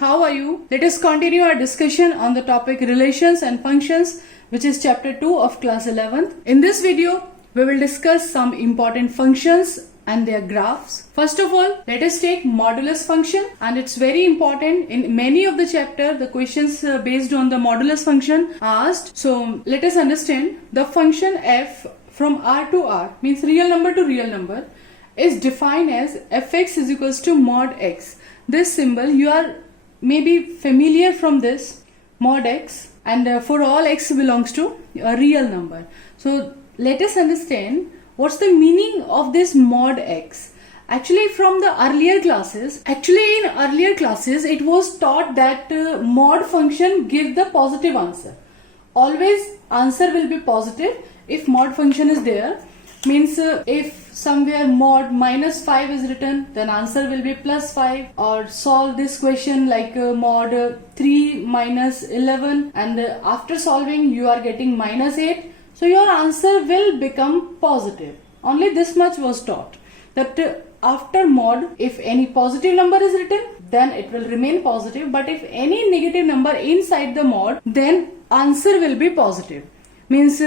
how are you? Let us continue our discussion on the topic relations and functions, which is chapter 2 of class 11th. In this video, we will discuss some important functions and their graphs. First of all, let us take modulus function, and it's very important. In many of the chapter, the questions based on the modulus function are asked. So let us understand the function f from r to r, means real number to real number, is defined as fx is equals to mod x. This symbol you are maybe familiar from this, mod x, and for all x belongs to a real number. So let us understand what's the meaning of this mod x. Actually in earlier classes it was taught that mod function gives the positive answer. Always answer will be positive if mod function is there. Means if somewhere mod minus 5 is written, then answer will be plus 5. Or solve this question like mod 3 minus 11, and after solving you are getting minus 8. So your answer will become positive. Only this much was taught, that after mod, if any positive number is written, then it will remain positive. But if any negative number inside the mod, then answer will be positive. Means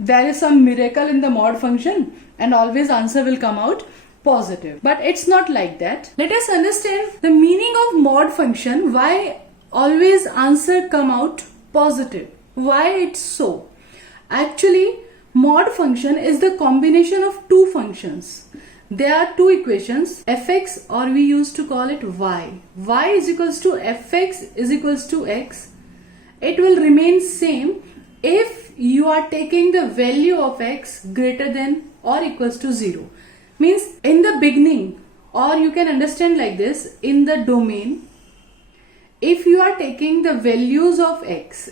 there is some miracle in the mod function and always answer will come out positive. But it's not like that. Let us understand the meaning of mod function, why always answer come out positive. Why it's so? Actually, mod function is the combination of two functions. There are two equations, fx, or we used to call it y. Y is equals to fx is equals to x. It will remain same if you are taking the value of x greater than or equals to 0. Means in the beginning, or you can understand like this, in the domain, if you are taking the values of x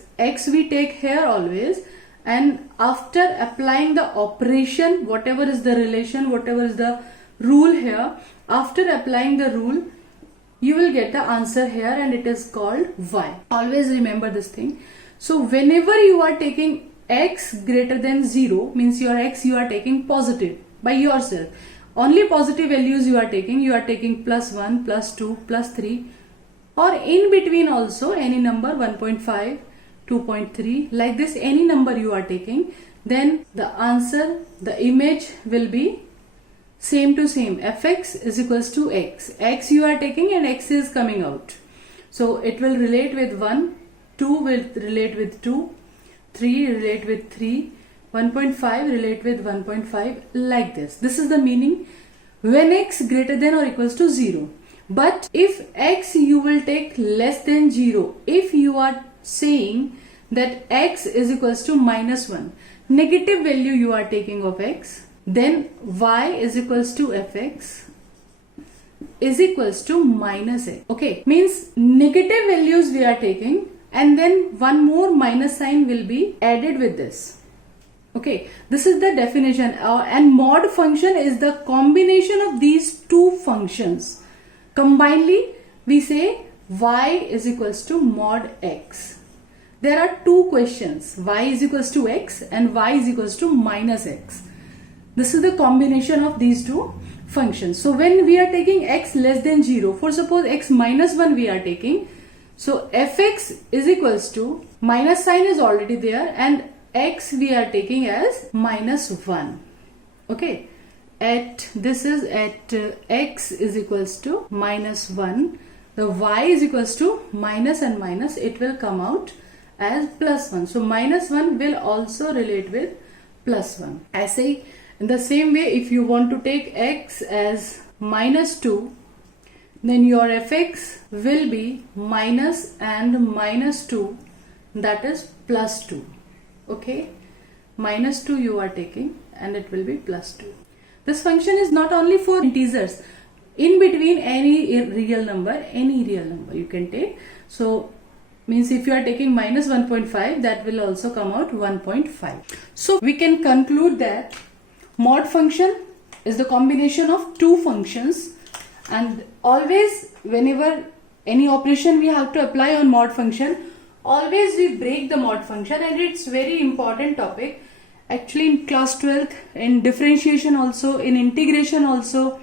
we take here always, and after applying the operation, whatever is the relation, whatever is the rule here, after applying the rule, you will get the answer here, and it is called y. Always remember this thing. So whenever you are taking x greater than 0, means your x you are taking positive by yourself. Only positive values you are taking plus 1, plus 2, plus 3, or in between also any number 1.5, 2.3, like this any number you are taking, then the answer, the image will be same to same. Fx is equals to x. X you are taking and x is coming out. So it will relate with 1, 2 will relate with 2, 3 relate with 3, 1.5 relate with 1.5, like this. This is the meaning when x greater than or equals to 0. But if x you will take less than 0, if you are saying that x is equals to minus 1, negative value you are taking of x, then y is equals to fx is equals to minus x. Okay, means negative values we are taking, and then one more minus sign will be added with this. Okay, this is the definition, and mod function is the combination of these two functions. Combinedly, we say y is equals to mod x. There are two questions, y is equals to x and y is equals to minus x. This is the combination of these two functions. So when we are taking x less than 0, for suppose x minus 1 we are taking, so fx is equals to, minus sign is already there, and x we are taking as minus 1. Okay, this is at x is equals to minus 1, the y is equals to minus and minus, it will come out as plus 1. So minus 1 will also relate with plus 1. I say in the same way, if you want to take x as minus 2, then your fx will be minus and minus 2, that is plus 2. Okay, minus 2 you are taking and it will be plus 2. This function is not only for integers, in between any real number you can take. So means if you are taking minus 1.5, that will also come out 1.5. So we can conclude that mod function is the combination of two functions, and always whenever any operation we have to apply on mod function, always we break the mod function, and it's very important topic. Actually in class 12th, in differentiation also, in integration also,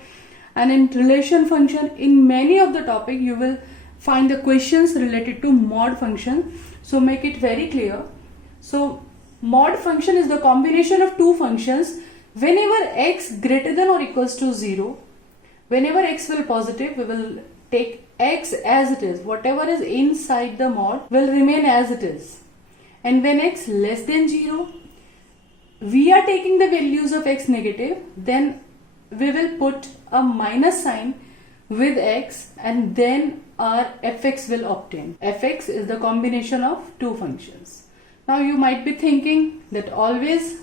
and in relation function, in many of the topic you will find the questions related to mod function. So make it very clear. So mod function is the combination of two functions. Whenever x greater than or equals to 0, whenever x will positive, we will take x as it is. Whatever is inside the mod will remain as it is. And when x less than 0, we are taking the values of x negative, then we will put a minus sign with x and then our fx will obtain. Fx is the combination of two functions. Now you might be thinking that always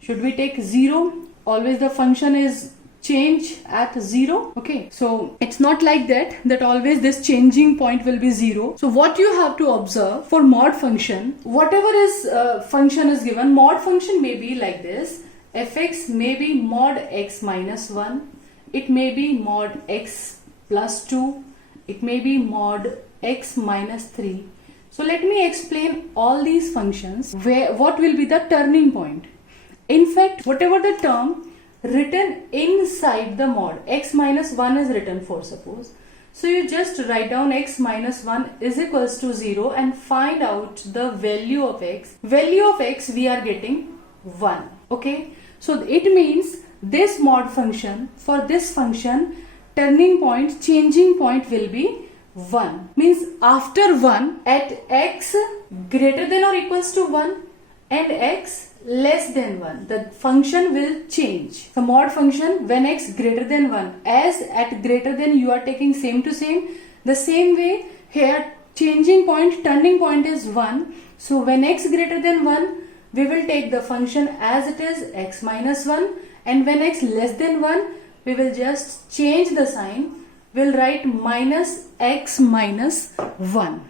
should we take 0? Always the function is change at 0. Okay, so it's not like that always this changing point will be 0. So what you have to observe for mod function, whatever is function is given, mod function may be like this. Fx may be mod x minus 1, it may be mod x plus 2, it may be mod x minus 3. So let me explain all these functions, what will be the turning point. In fact, whatever the term written inside the mod, x minus 1 is written for suppose. So you just write down x minus 1 is equals to 0 and find out the value of x. Value of x we are getting 1. Okay, so it means this mod function, for this function, turning point, changing point will be 1. Means after 1, at x greater than or equals to 1 and x less than 1, the function will change. The mod function when x greater than 1, as at greater than you are taking same to same, the same way here changing point, turning point is 1. So when x greater than 1, we will take the function as it is, x minus 1, and when x less than 1, we will just change the sign, we'll write minus x minus 1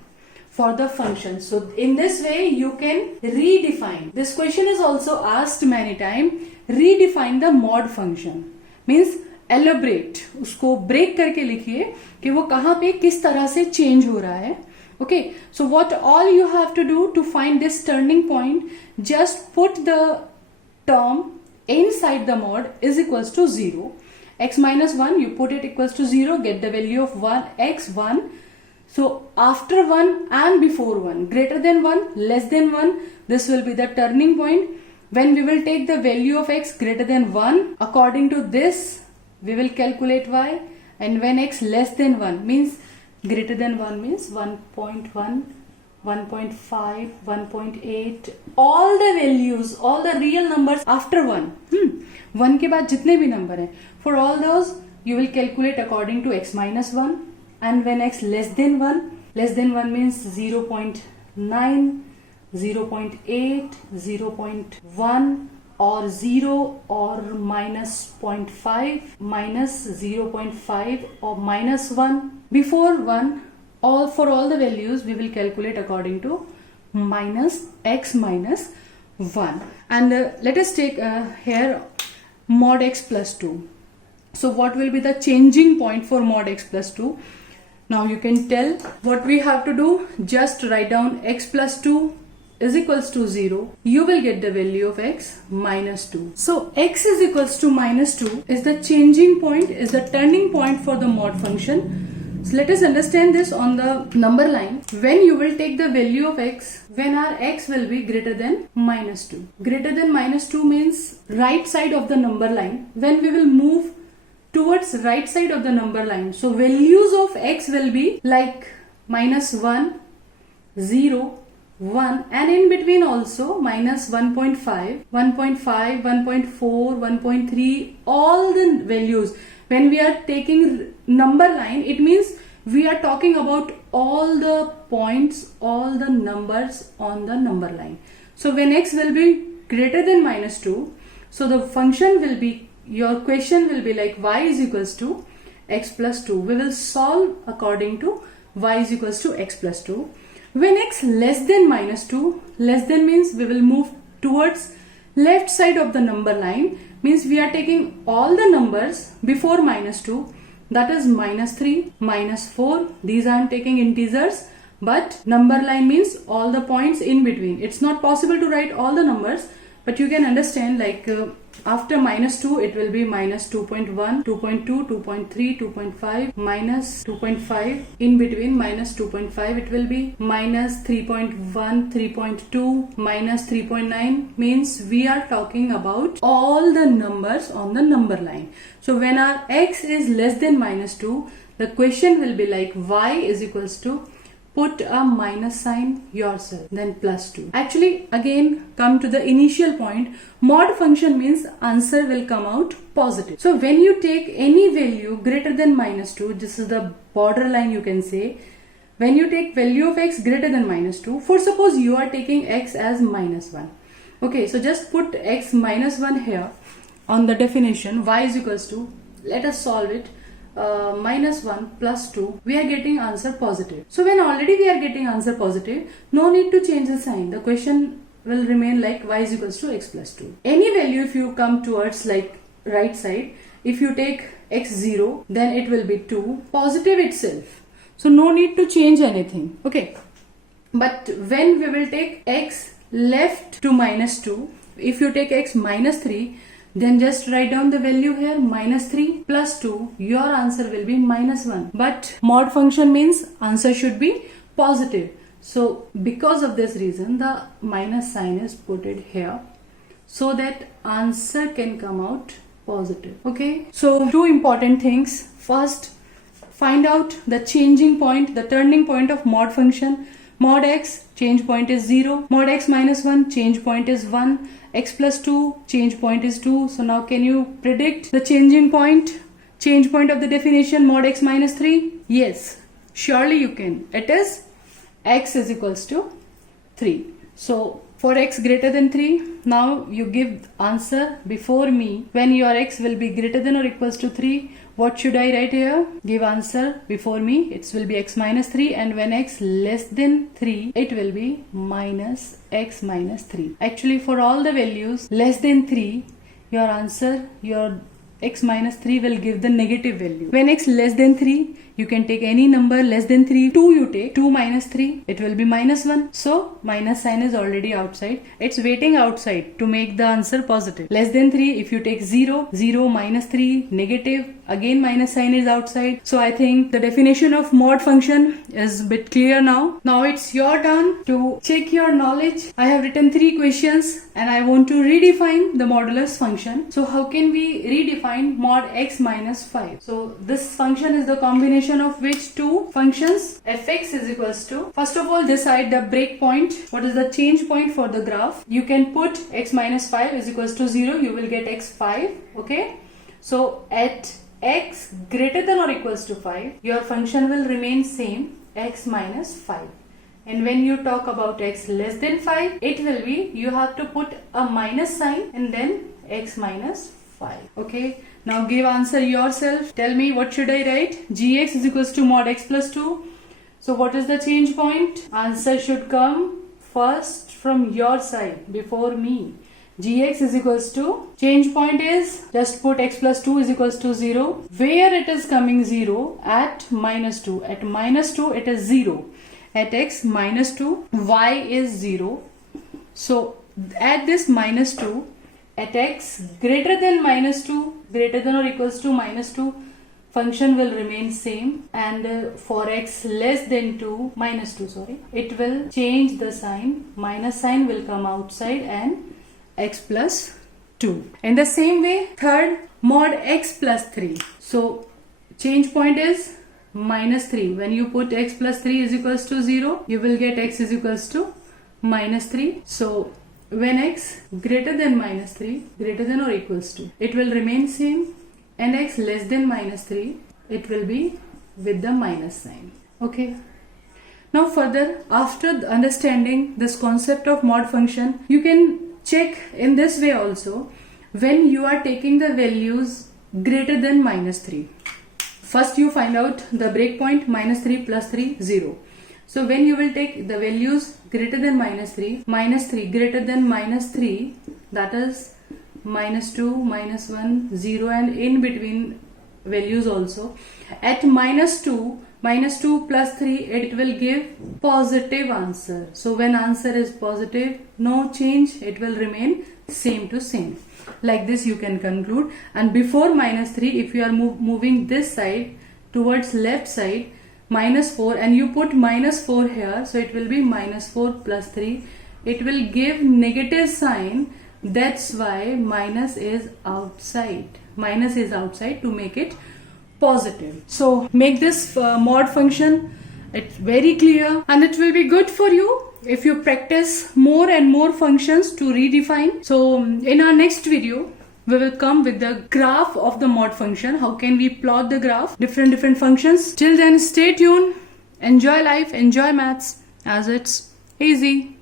for the function. So in this way you can redefine. This question is also asked many times. Redefine the mod function means elaborate, उसको break करके लिखिए कि वो कहाँ पे किस तरह से change हो रहा है. Okay, so what all you have to do to find this turning point, just put the term inside the mod is equals to 0. X minus 1, you put it equals to 0, get the value of 1, x 1. So after 1 and before 1, greater than 1, less than 1, this will be the turning point. When we will take the value of x greater than 1, according to this, we will calculate y. And when x less than 1 means greater than 1 means 1.1, 1.5, 1.8, all the values, all the real numbers after 1. 1 के बाद जितने भी number हैं, for all those you will calculate according to x minus 1. And when x less than 1 means 0.9, 0.8, 0.1 or 0 or minus 0.5, minus 0.5 or minus 1. Before 1, for all the values we will calculate according to minus x minus 1. And let us take here mod x plus 2. So what will be the changing point for mod x plus 2? Now you can tell what we have to do. Just write down x plus 2 is equals to 0. You will get the value of x minus 2. So x is equals to minus 2 is the changing point, is the turning point for the mod function. So let us understand this on the number line. When you will take the value of x, when our x will be greater than minus 2. Greater than minus 2 means right side of the number line. When we will move towards right side of the number line, so values of x will be like minus 1, 0, 1, and in between also minus 1.5, 1.5, 1.4, 1.3, all the values. When we are taking number line, it means we are talking about all the points, all the numbers on the number line. So when x will be greater than minus 2, so the function will be, your question will be like y is equals to x plus 2. We will solve according to y is equals to x plus 2. When x less than minus 2, less than means we will move towards left side of the number line, means we are taking all the numbers before minus 2, that is minus 3, minus 4, these I am taking integers, but number line means all the points in between. It's not possible to write all the numbers, but you can understand like after minus 2 it will be minus 2.1, 2.2, 2.3, 2.5, minus 2.5. In between minus 2.5 it will be minus 3.1, 3.2, minus 3.9. Means we are talking about all the numbers on the number line. So when our x is less than minus 2, the question will be like y is equals to, put a minus sign yourself, then plus 2. Actually, again come to the initial point. Mod function means answer will come out positive. So when you take any value greater than minus 2, this is the borderline you can say. When you take value of x greater than minus 2, for suppose you are taking x as minus 1. Okay, so just put x minus 1 here on the definition. Y is equals to, let us solve it. Minus 1 plus 2, we are getting answer positive. So when already we are getting answer positive, no need to change the sign. The question will remain like y is equals to x plus 2. Any value if you come towards like right side, if you take x0, then it will be 2, positive itself. So no need to change anything. Okay. But when we will take x left to minus 2, if you take x minus 3, then just write down the value here, minus 3 plus 2, your answer will be minus 1. But mod function means answer should be positive. So because of this reason, the minus sign is put it here so that answer can come out positive. Okay. So two important things. First, find out the changing point, the turning point of mod function. Mod x, change point is 0. Mod x minus 1, change point is 1. X plus 2, change point is 2. So now can you predict the changing point? Change point of the definition mod x minus 3? Yes, surely you can. It is x is equals to 3. So for x greater than 3, now you give answer before me. When your x will be greater than or equals to 3, what should I write here? Give answer before me. It will be x minus 3, and when x less than 3, it will be minus x minus 3. Actually, for all the values less than 3, your answer, your x minus 3 will give the negative value. When x less than 3, you can take any number less than 3. 2 you take. 2 minus 3, it will be minus 1. So minus sign is already outside. It's waiting outside to make the answer positive. Less than 3, if you take 0, 0 minus 3, negative. Again minus sign is outside. So I think the definition of mod function is a bit clear now. Now it's your turn to check your knowledge. I have written 3 questions and I want to redefine the modulus function. So how can we redefine mod x minus 5? So this function is the combination of which two functions? Fx is equals to, first of all decide the breakpoint. What is the change point for the graph? You can put x minus 5 is equals to 0. You will get x5. Okay. So at x greater than or equals to 5, your function will remain same, x minus 5. And when you talk about x less than 5, it will be, you have to put a minus sign and then x minus 5. Okay. Now give answer yourself. Tell me what should I write? Gx is equals to mod x plus 2. So what is the change point? Answer should come first from your side before me. Gx is equals to, change point is, just put x plus 2 is equals to 0. Where it is coming 0? At minus 2. At minus 2 it is 0. At x minus 2, y is 0. So at this minus 2, at x greater than minus 2, greater than or equals to minus 2, function will remain same, and for x less than 2, minus 2 sorry, it will change the sign, minus sign will come outside and x plus 2. In the same way, third, mod x plus 3. So change point is minus 3. When you put x plus 3 is equals to 0, you will get x is equals to minus 3. So when x greater than minus 3, greater than or equals to, it will remain same, and x less than minus 3, it will be with the minus sign. Okay. Now further, after understanding this concept of mod function, you can check in this way also. When you are taking the values greater than minus 3, first you find out the breakpoint, minus 3 plus 3, 0. So when you will take the values greater than minus 3 greater than minus 3, that is minus 2, minus 1, 0, and in between values also. At minus 2 plus 3, it will give positive answer. So when answer is positive, no change, it will remain same to same. Like this you can conclude. And before minus 3, if you are moving this side towards left side, minus 4, and you put minus 4 here, so it will be minus 4 plus 3. It will give negative sign. That's why minus is outside. Minus is outside to make it positive. So make this mod function, it's very clear, and it will be good for you if you practice more and more functions to redefine. So in our next video, we will come with the graph of the mod function. How can we plot the graph? Different functions. Till then, stay tuned. Enjoy life, enjoy maths, as it's easy.